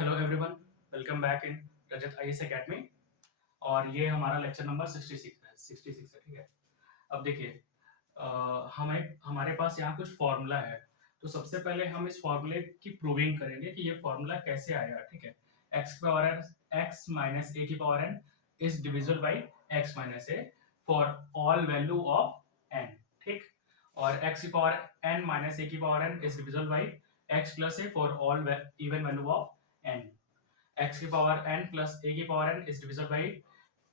Hello everyone, welcome back in Rajat IAS academy. और ये हमारा लेक्चर नंबर 66 है। ठीक है। अब देखिए, हमें हमारे पास यहाँ कुछ फॉर्मूला है। तो सबसे पहले हम इस फॉर्मूले की प्रूविंग करेंगे कि ये फॉर्मूला कैसे आया। ठीक है। x की power n, x minus a की power n is divisible by x minus a for all value of n। ठीक। और x की पावर n माइनस a की power n is divisible by x plus a for all even value of n। x की power n plus a की power n is divisible by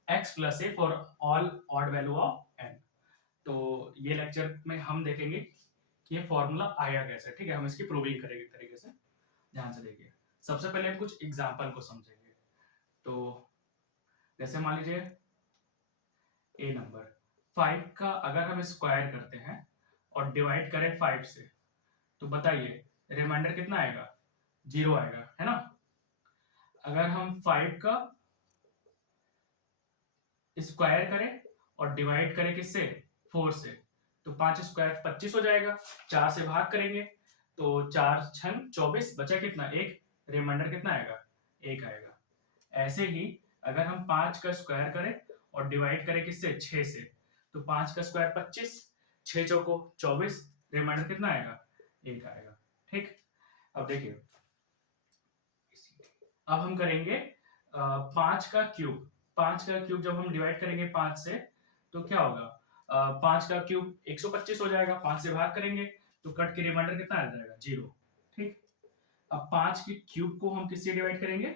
x plus a for all odd value of n। तो ये lecture में हम देखेंगे कि ये formula आया कैसे। ठीक है। हम इसकी प्रूविंग करेंगे एक तरीके से। ध्यान से देखिए। सबसे पहले हम कुछ एग्जांपल को समझेंगे। तो जैसे मान लीजिए a नंबर 5 का अगर हम स्क्वायर करते हैं और डिवाइड करें 5 से, तो बताइए रिमाइंडर कितना आएगा? 0 आएगा, है ना। अगर हम 5 का स्क्वायर करें और डिवाइड करें किससे? 4 से, तो 5 स्क्वायर 25 हो जाएगा। 4 से भाग करेंगे तो 4 छंग 24, बचा कितना? 1। रिमाइंडर कितना आएगा? 1 आएगा। ऐसे ही अगर हम 5 का स्क्वायर करें और डिवाइड करें किससे? 6 से, तो 5 का स्क्वायर 25, 6 चौको 24, रिमाइंडर कितना आएगा? 1 आएगा। ठीक। अब देखिए, अब हम करेंगे 5 का क्यूब। 5 का क्यूब जब हम डिवाइड करेंगे 5 से, तो क्या होगा? 5 का क्यूब 125 हो जाएगा। 5 से भाग करेंगे तो कट के रिमाइंडर कितना आ जाएगा? 0। ठीक। अब 5 के क्यूब को हम किससे डिवाइड करेंगे?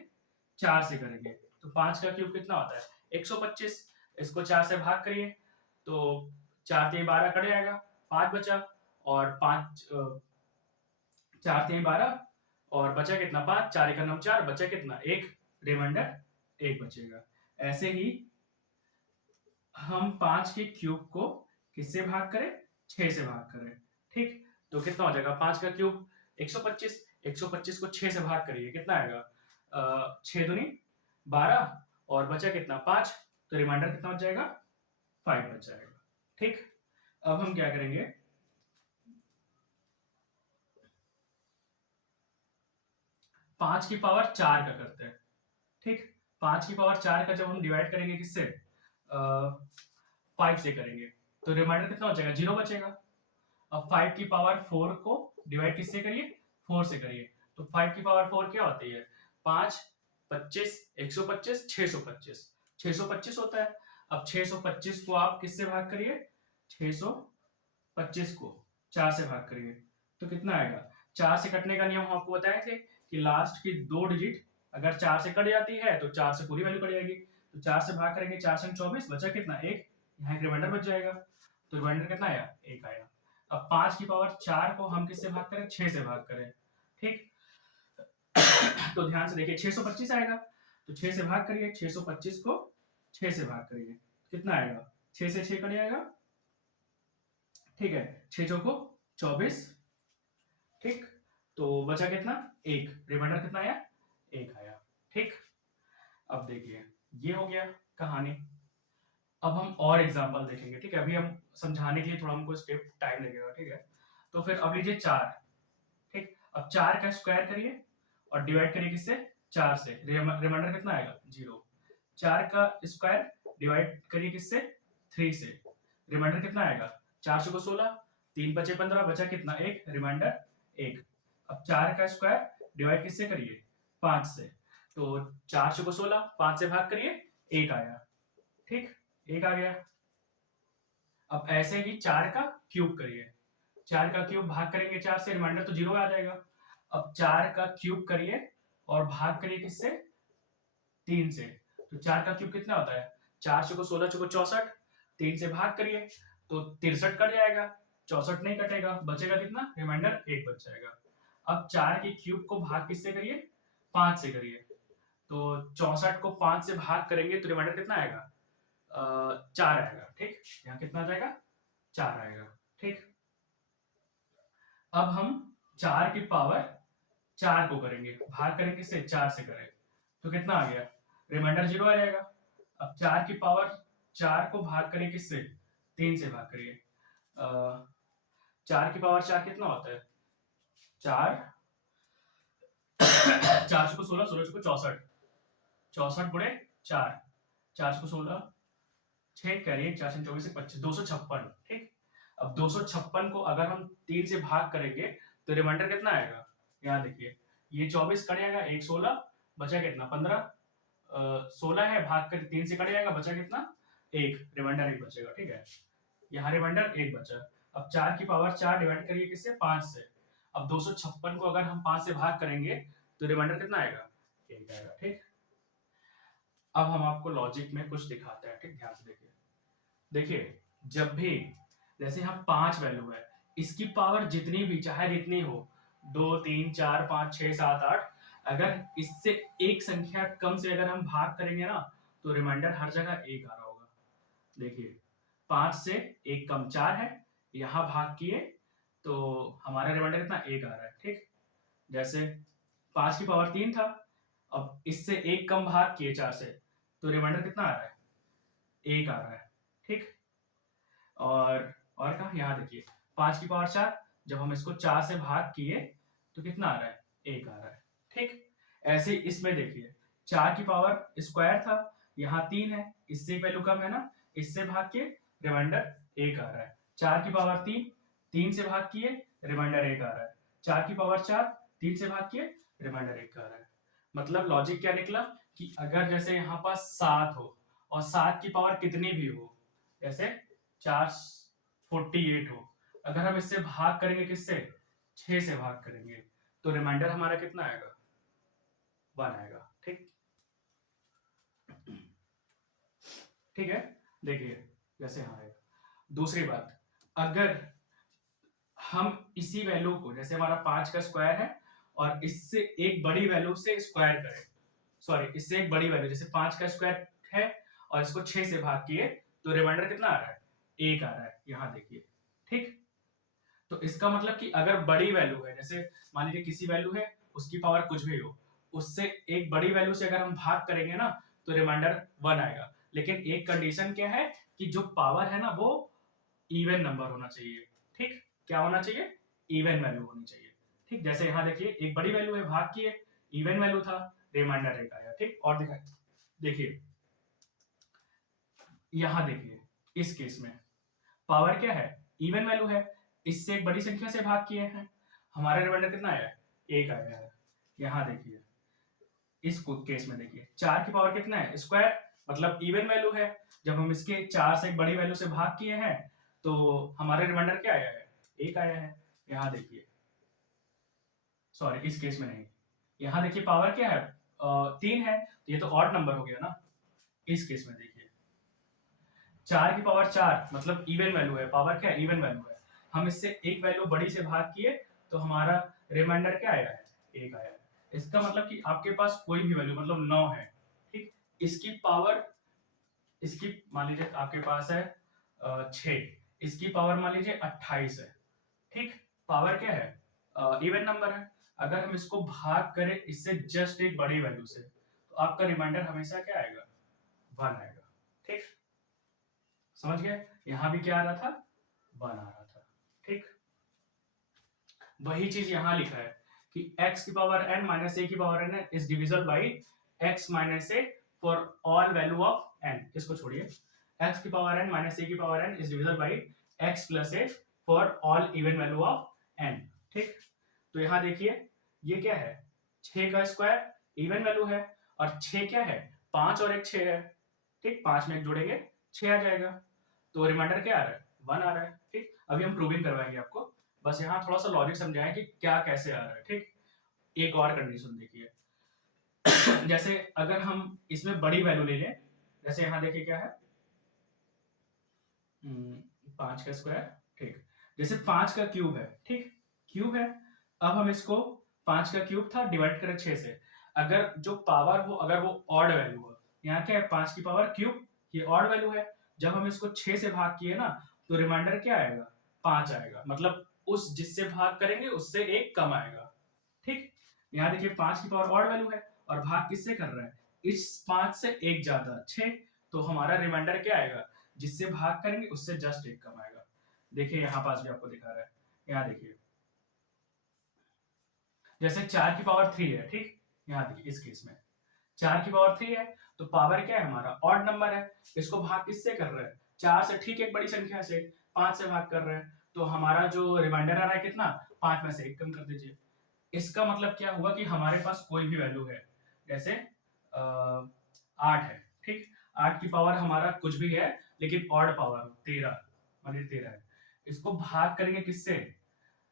4 से करेंगे। तो 5 का क्यूब कितना होता है? 125। इसको 4 से भाग करिए तो 4 3 12 कट जाएगा, 5 बचा। और 5 4 3 12 और बचा कितना? 5। 4 1 4, बचा कितना? 1। रिमाइंडर 1 बचेगा। ऐसे ही हम 5 के क्यूब को किससे भाग करें? 6 से भाग करें। ठीक। तो कितना हो जाएगा? 5 का क्यूब 125, 125 को 6 से भाग करिए, कितना आएगा? 6 दूनी 12 और बचा कितना? 5। तो रिमाइंडर कितना बच जाएगा? 5 बच जाएगा। ठीक। अब हम क्या करेंगे? 5 की पावर 4 का करते हैं। ठीक। 5 की पावर 4 का जब हम डिवाइड करेंगे किससे? 5 से करेंगे, तो रिमाइंडर कितना बचेगा? 0 बचेगा। अब 5 की पावर 4 को डिवाइड किससे करिए? 4 से करिए। तो 5 की पावर 4 क्या होती है? 5 25 125 625, 625 होता है। अब 625 को आप किससे भाग करिए? 625 को 4 से भाग करिए तो कितना आएगा? 4 से कटने का नियम हम आपको बताए थे कि लास्ट की 2 डिजिट अगर 4 से कट जाती है तो 4 से पूरी वैल्यू कट जाएगी। तो 4 से भाग करेंगे, 4 से 24, बचा कितना? 1। यहाँ एक रिमाइंडर बच जाएगा। तो रिमाइंडर कितना आया? 1 आया। अब 5 की पावर 4 को हम किससे भाग करें? 6 से भाग करें। ठीक। तो ध्यान से देखिए, 625 आएगा। तो 6 से भाग करिए, 625 को 6 से भाग करिए, कितना आएगा? 6 से 6 कट जाएगा। ठीक है। 6 चौको 24। ठीक। तो बचा कितना? 1। रिमाइंडर कितना आया? 1 आया। ठीक। अब देखिए, ये हो गया कहानी। अब हम और एग्जांपल देखेंगे। ठीक है। अभी हम समझाने के लिए थोड़ा हमको स्टेप टाइम लगेगा। ठीक है। तो फिर अब लीजिए 4। ठीक। अब 4 का स्क्वायर करिए और डिवाइड करिए किससे? 4 से। रिमाइंडर कितना आएगा? 0। 4 का स्क्वायर डिवाइड करिए किससे? 3 से। रिमाइंडर कितना आएगा? 4 को 16, 3 बचे 15, बचा कितना? 1। रिमाइंडर 1। अब 4 का स्क्वायर डिवाइड किससे करिए? 5 से। तो 4 को 16, 5 से भाग करिए, 1 आया। ठीक। 1 आ गया। अब ऐसे ही 4 का क्यूब करिए। 4 का क्यूब भाग करेंगे 4 से, रिमाइंडर तो 0 आ जाएगा। अब 4 का क्यूब करिए और भाग करिए किससे? 3 से। तो 4 का क्यूब कितना होता है? 4 को 16 को 64, 3 से भाग करिए तो 63 कट जाएगा। 64 नहीं कटेगा, बचेगा कितना? रिमाइंडर 1 बच जाएगा। अब 4 के क्यूब को भाग किससे करिए? 5 से करिए। तो 64 को 5 से भाग करेंगे तो रिमाइंडर कितना आएगा? 4 आएगा। ठीक। यहाँ कितना आ जाएगा? 4 आएगा। ठीक। अब हम 4 की पावर 4 को करेंगे, भाग करेंगे किससे? 4 से करें तो कितना आ गया? रिमाइंडर 0 आ जाएगा। अब 4 की पावर 4 को भाग करें किससे? 3 से भाग करिए। 4 की पावर 4 कितना होता है? 4 4 को 16, 16 को 64, 64 गुणे 4, 4 को 16, 6 करिए, 4 से 24 से 25, 256। ठीक, अब 256 को अगर हम 3 से भाग करेंगे तो रिमाइंडर कितना आएगा? यहाँ देखिए, ये 24 कट जाएगा, 1 16, बचा कितना 15, 16 है, भाग कर 3 से कट जाएगा, बचा कितना 1, रिमाइंडर 1 बचेगा। ठीक है, यहाँ रिमाइंडर 1 बचा। अब 4 की पावर 4 डिवाइड करिए किससे? 5 से। अब 256 को अगर हम 5 से भाग करेंगे तो रिमाइंडर कितना आएगा? 1 आएगा। ठीक, अब हम आपको लॉजिक में कुछ दिखाते हैं। ठीक, ध्यान से देखिए। देखिए, जब भी जैसे यहाँ 5 वैल्यू है, इसकी पावर जितनी भी चाहे जितनी हो, 2 3 4 5 6 7 8, अगर इससे एक संख्या कम से अगर हम भाग करेंगे ना तो रिमाइंडर हर जगह 1 आ रहा होगा। देखिए, 5 से 1 कम 4 है, यहाँ भाग किए तो हमारा रिमाइंडर कितना 1 आ रहा है। ठीक, जैसे 5 की पावर 3 था, अब इससे 1 कम भाग किए 4 से तो रिमाइंडर कितना आ रहा है? 1 आ रहा है। ठीक, और कहा यहाँ देखिए 5 की पावर 4, जब हम इसको 4 से भाग किए तो कितना आ रहा है? 1 आ रहा है। ठीक, ऐसे इसमें देखिए 4 की पावर स्क्वायर था, यहाँ 3 है, इससे वैल्यू कम है ना, इससे भाग के रिमाइंडर 1 आ रहा है। 4 की पावर 3, 3 से भाग किए रिमाइंडर 1 आ रहा है। 4 की पावर 4, 3 से भाग किए रिमाइंडर 1 आ रहा है। मतलब लॉजिक क्या निकला कि अगर जैसे यहाँ पास 7 हो और 7 की पावर कितनी भी हो, जैसे 448 हो, अगर हम इससे भाग करेंगे किससे? 6 से भाग करेंगे तो रिमाइंडर हमारा कितना आएगा? 1 आएगा। ठीक, ठीक है, देखिए जैसे यहाँ आएगा। दूसरी बात, अगर हम इसी वैल्यू को, जैसे हमारा 5 का स्क्वायर है और इससे एक बड़ी वैल्यू से स्क्वायर करें, सॉरी इससे एक बड़ी वैल्यू, जैसे 5 का स्क्वायर है और इसको 6 से भाग किए तो रिमाइंडर कितना आ रहा है? 1 आ रहा है। यहाँ देखिए। ठीक, तो इसका मतलब कि अगर बड़ी वैल्यू है, जैसे मान लीजिए किसी वैल्यू है, उसकी पावर कुछ भी हो, उससे एक बड़ी वैल्यू से अगर हम भाग करेंगे ना तो रिमाइंडर 1 आएगा। लेकिन एक कंडीशन क्या है कि जो पावर है ना वो इवन नंबर होना चाहिए। ठीक, क्या होना चाहिए? इवन वैल्यू होनी चाहिए। ठीक, जैसे यहाँ देखिए एक बड़ी वैल्यू है, भाग किए, इवन वैल्यू था, रिमाइंडर 1 आया। ठीक, और दिखाए, देखिए यहाँ देखिए इस केस में पावर क्या है? इवन वैल्यू है, इससे एक बड़ी संख्या से भाग किए हैं, हमारा रिमाइंडर कितना आया है? 1 आया है। यहाँ देखिए इस केस में देखिए 4 की पावर कितना है? स्क्वायर, मतलब इवन वैल्यू है, जब हम इसके 4 से एक बड़ी वैल्यू से भाग किए हैं तो हमारा रिमाइंडर क्या आया है? 1 आया है। यहाँ देखिए, सॉरी इस केस में नहीं, यहाँ देखिए पावर क्या है? 3 है, तो ये तो ऑड नंबर हो गया ना। इस केस में देखिए 4 की पावर 4 मतलब इवन वैल्यू है, पावर क्या है? इवन वैल्यू है, हम इससे एक वैल्यू बड़ी से भाग किए तो हमारा रिमाइंडर क्या आया है? 1 आया है। इसका मतलब कि आपके पास कोई भी वैल्यू, मतलब 9 है, ठीक, इसकी पावर, इसकी मान लीजिए आपके पास है 6, इसकी पावर मान लीजिए 28 है। ठीक, पावर क्या है? इवन नंबर है, अगर हम इसको भाग करें इससे जस्ट एक बड़ी वैल्यू से तो आपका रिमाइंडर हमेशा क्या आएगा? 1 आएगा। ठीक, समझ गए? यहां भी क्या आ रहा था? 1 आ रहा था। ठीक, वही चीज यहां लिखा है कि x की पावर n माइनस a की power n is divisible by x minus a for all value of n। इसको छोड़िए, x की पावर n माइनस a की power n is divisible by x plus a for all even value of n। ठीक, तो यहां देखिए ये क्या है? 6 का स्क्वायर इवन वैल्यू है, और 6 क्या है? 5 और एक 6 है। ठीक, 5 में एक जोड़ेंगे 6 आ जाएगा, तो रिमाइंडर क्या आ रहा है? 1 आ रहा है। ठीक, अभी हम प्रूविंग करवाएंगे आपको, बस यहाँ थोड़ा सा लॉजिक समझाएं कि क्या कैसे आ रहा है। ठीक, एक और कंडीशन देखिए जैसे अगर हम इसमें बड़ी वैल्यू ले लें, जैसे यहाँ देखिए क्या है 5 का स्क्वायर। ठीक, जैसे 5 का क्यूब है, ठीक, क्यूब है, अब हम इसको 5 का क्यूब था डिवाइड करें 6 से, अगर जो पावर हो अगर वो ऑड वैल्यू हो, यहाँ क्या है 5 की पावर क्यूब, ये ऑड वैल्यू है, जब हम इसको 6 से भाग किए ना तो रिमाइंडर क्या आएगा? 5 आएगा, मतलब उस जिससे भाग करेंगे उससे एक कम आएगा। ठीक, यहाँ देखिए 5 की पावर ऑड वैल्यू है और भाग किससे कर रहा है? इस 5 से एक ज्यादा 6, तो हमारा रिमाइंडर क्या आएगा? जिससे भाग करेंगे उससे जस्ट एक कम आएगा। देखिए यहाँ पास भी आपको दिखा रहा है, यहाँ देखिए जैसे 4 की पावर 3 है, ठीक, यहाँ देखिए इस केस में 4 की पावर 3 है, तो पावर क्या है हमारा ऑड नंबर है। इसको भाग किससे कर रहे हैं? 4 से, ठीक एक बड़ी संख्या से 5 से भाग कर रहे हैं, तो हमारा जो रिमाइंडर आ रहा है कितना, 5 में से 1 कम कर दीजिए। इसका मतलब क्या हुआ कि हमारे पास कोई भी वैल्यू है, जैसे 8 है, ठीक, 8 की पावर हमारा कुछ भी है लेकिन ऑड पावर 13 मानिए 13 है, इसको भाग करेंगे किससे,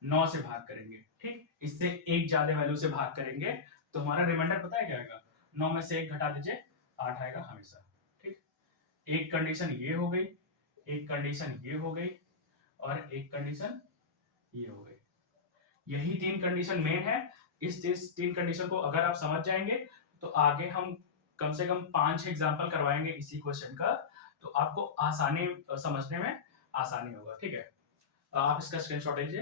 9 से भाग करेंगे, ठीक, इससे एक ज्यादा वैल्यू से भाग करेंगे तो हमारा रिमाइंडर पता है क्या आएगा, 9 में से 1 घटा दीजिए 8 आएगा हमेशा, ठीक। एक कंडीशन ये हो गई, एक कंडीशन ये हो गई, और एक कंडीशन ये हो गई। यही 3 कंडीशन मेन है। इस 3 कंडीशन को अगर आप समझ जाएंगे तो आगे हम कम से कम 5 एग्जांपल करवाएंगे इसी क्वेश्चन का, तो आपको आसानी समझने में आसानी होगा, ठीक है। आप इसका स्क्रीनशॉट लीजिए।